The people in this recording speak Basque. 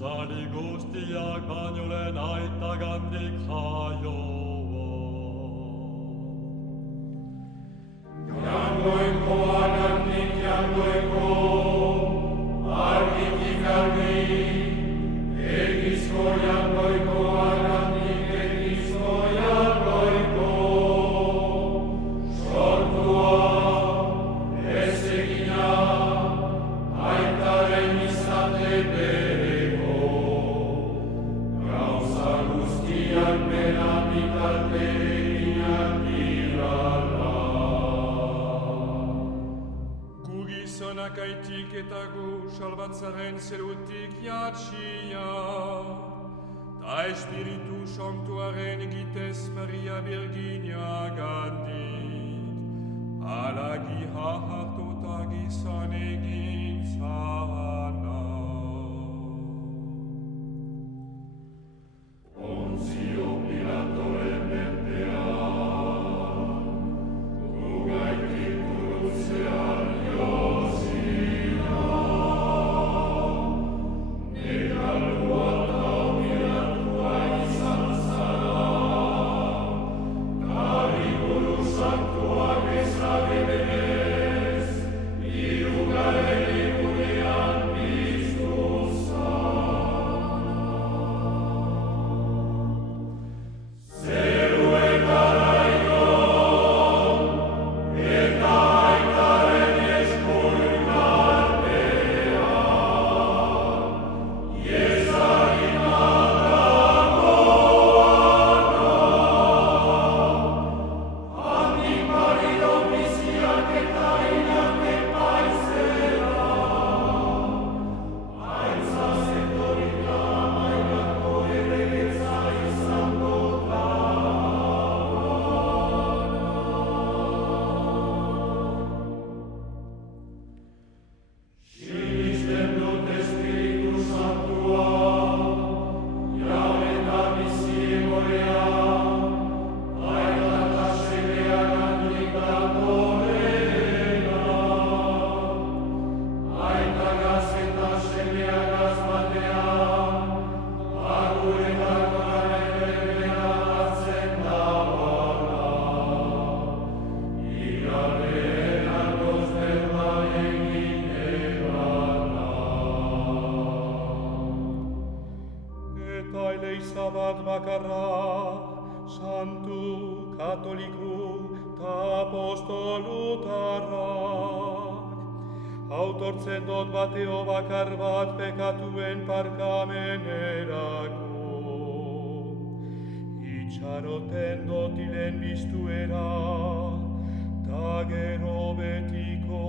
Sali guztiak baino lehen aita gandik jaioa. Jangoikoa gandik jangoiko, argitik argi, egizko jangoikoa gandik egizko jangoiko. Sortua, ez egina, aitaren izate bereko, gauza guztiak bera bitarte eginak dirala. Gu gizonak aitik eta gu salbatzaren zerutik jatsia, ta espiritu santuaren egitez Maria Virginia gandik, alagi hartota gizon egin zana. Ontzio Pilatoren menpean, gugaitik gurutzean jozina. Negalua eta humiliatua izan zara, gari buru santuak ezagenez, hirugaren egunean piztu zara. Zeruetara igon, eta aitaren eskuinaldean, iezagina dagoana. Handik marido biziak eta inak epaizera, aintzaz etorrika amairako erregetza izango da. Sinisten dut Espiritu Santua, jaun eta bizi egorea, aita eta semeagandik datorrela. Aitagaz eta semeagaz batean, aguretako garen berbera hartzen dabala. Igaren argoz berba egin ebana. Eta eleiza bat bakarra, santu, katoliku, ta apostolutarrak. Autortzen dut bateo bakar bat pekatuen parkamenerako. Itxaroten dut hilen biztuera, ta gero betiko